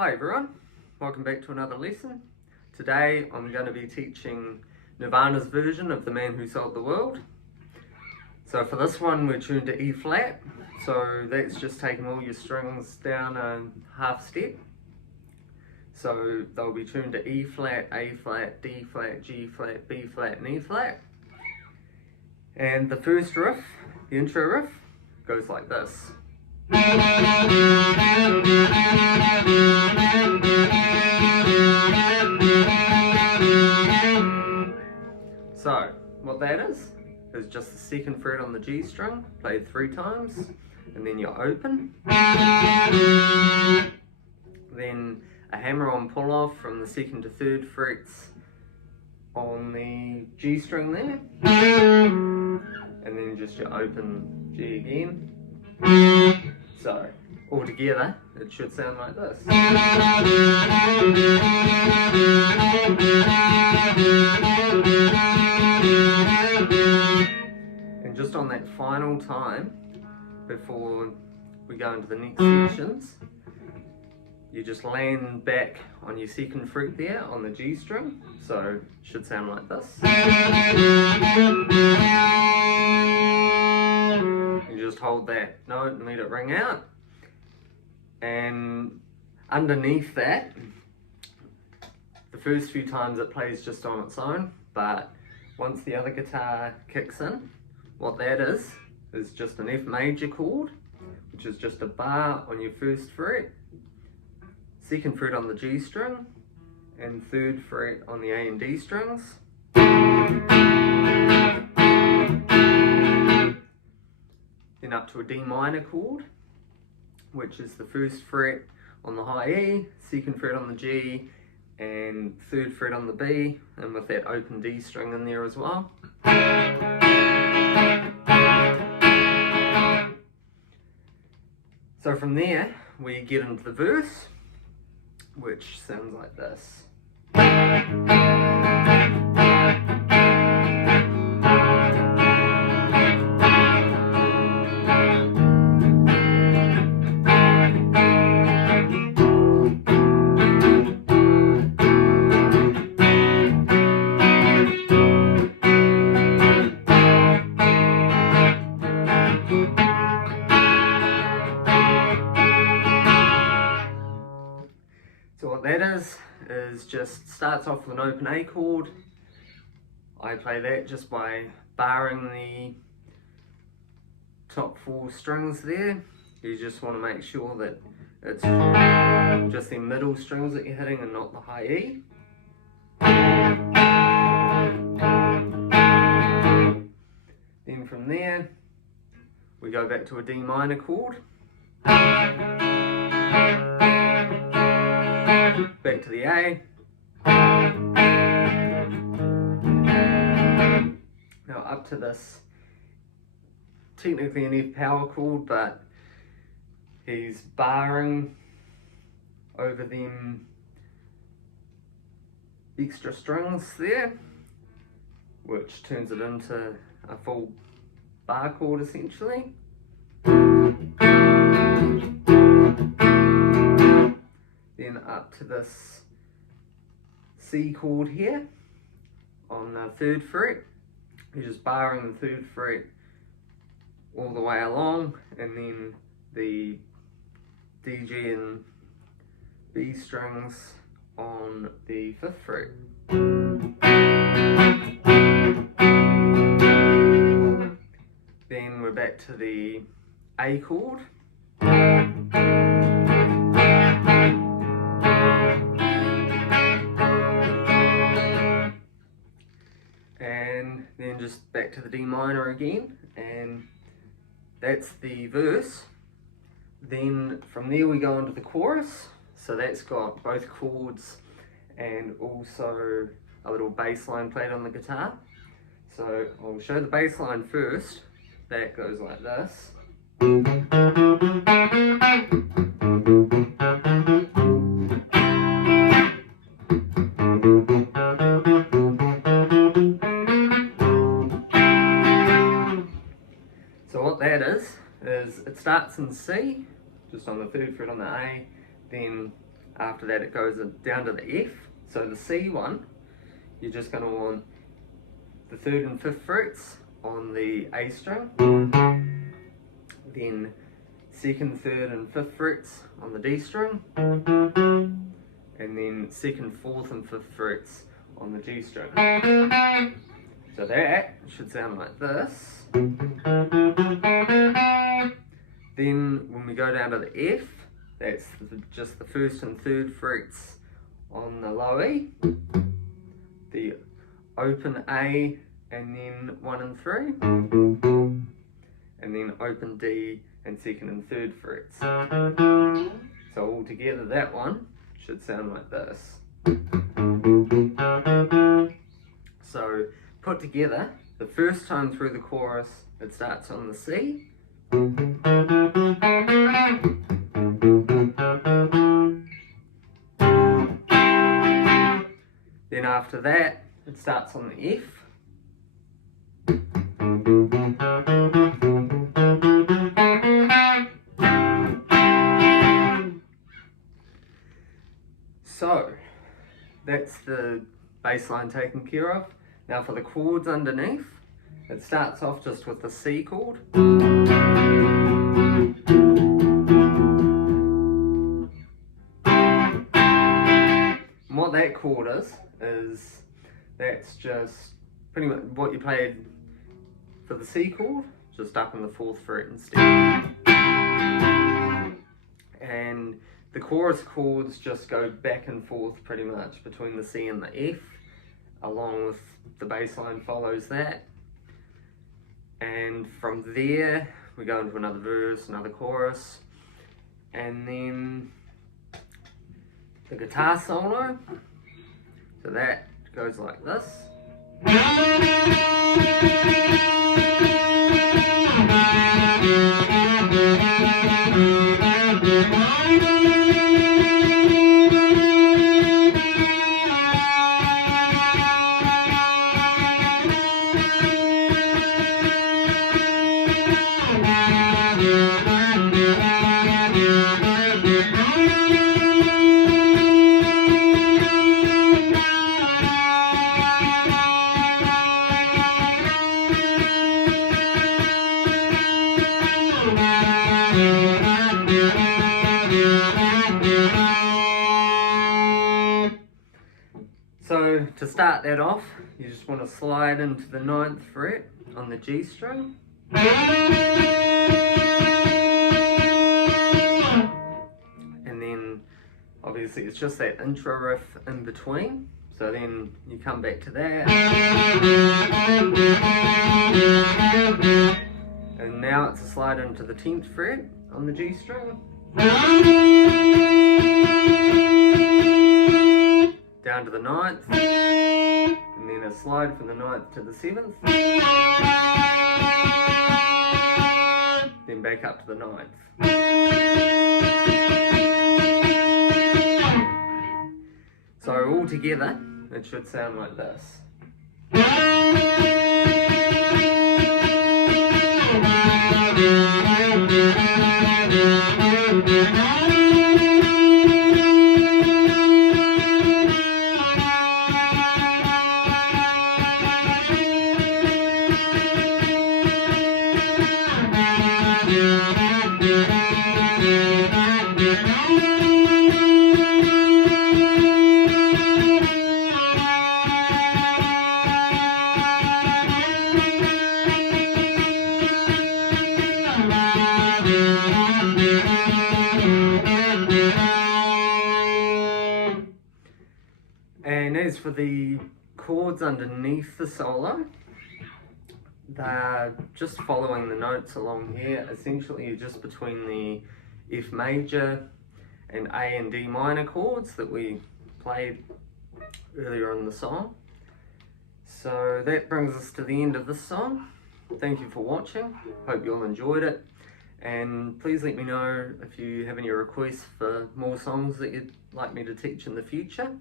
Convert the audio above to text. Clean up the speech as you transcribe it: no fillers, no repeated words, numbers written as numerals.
Hi everyone, welcome back to another lesson. Today I'm going to be teaching Nirvana's version of The Man Who Sold the World. So for this one we're tuned to E flat, so that's just taking all your strings down a half step. So they'll be tuned to E flat, A flat, D flat, G flat, B flat and E flat. And the first riff, the intro riff, goes like this. So, what that is just the second fret on the G string, played 3 times, and then you open. Then a hammer-on pull-off from the 2nd to 3rd frets on the G string there, and then just your open G again. So, all together, it should sound like this. And just on that final time, before we go into the next sections, you just land back on your 2nd fret there on the G string, so it should sound like this. You just hold that note and let it ring out, and underneath that, the first few times it plays just on its own, but once the other guitar kicks in, what that is just an F major chord, which is just a bar on your 1st fret, 2nd fret on the G string, and 3rd fret on the A and D strings. Then up to a D minor chord, which is the 1st fret on the high E, 2nd fret on the G, and 3rd fret on the B, and with that open D string in there as well. So from there, we get into the verse, which sounds like this. So what that is just starts off with an open A chord. I play that just by barring the top 4 strings there. You just want to make sure that it's just the middle strings that you're hitting and not the high E. Then from there, we go back to a D minor chord. Back to the A. Now up to this, technically an F power chord, but he's barring over them extra strings there, which turns it into a full bar chord essentially. Then up to this C chord here on the 3rd fret. You're just barring the 3rd fret all the way along, and then the D, G and B strings on the 5th fret. Then we're back to the A chord. And then just back to the D minor again, and that's the verse. Then from there we go into the chorus, so that's got both chords and also a little bass line played on the guitar. So I'll show the bass line first. That goes like this. So what that is it starts in C, just on the 3rd fret on the A, then After that it goes down to the F. So the C one, you're just going to want the 3rd and 5th frets on the A string, then 2nd, 3rd and 5th frets on the D string, and then 2nd, 4th and 5th frets on the G string. So that should sound like this. Then when we go down to the F, that's just the 1st and 3rd frets on the low E, the open A, and then 1 and 3, and then open D and 2nd and 3rd frets. So all together that one should sound like this. So put together, the first time through the chorus it starts on the C, then after that it starts on the F, so that's the bass line taken care of. Now for the chords underneath, it starts off just with the C chord. And what that chord is that's just pretty much what you played for the C chord, just up in the 4th fret instead. And the chorus chords just go back and forth pretty much between the C and the F, along with the bass line follows that. And from there we go into another verse, another chorus, and then the guitar solo. So that goes like this. So to start that off, you just want to slide into the 9th fret on the G string. And then obviously it's just that intro riff in between. So then you come back to that. And now it's a slide into the 10th fret on the G string. Down to the 9th, and then a slide from the 9th to the 7th, then back up to the 9th. So all together, it should sound like this. And as for the chords underneath the solo, they're just following the notes along here. Essentially you're just between the F major and A and D minor chords that we played earlier in the song. So that brings us to the end of this song. Thank you for watching, hope you all enjoyed it, and please let me know if you have any requests for more songs that you'd like me to teach in the future.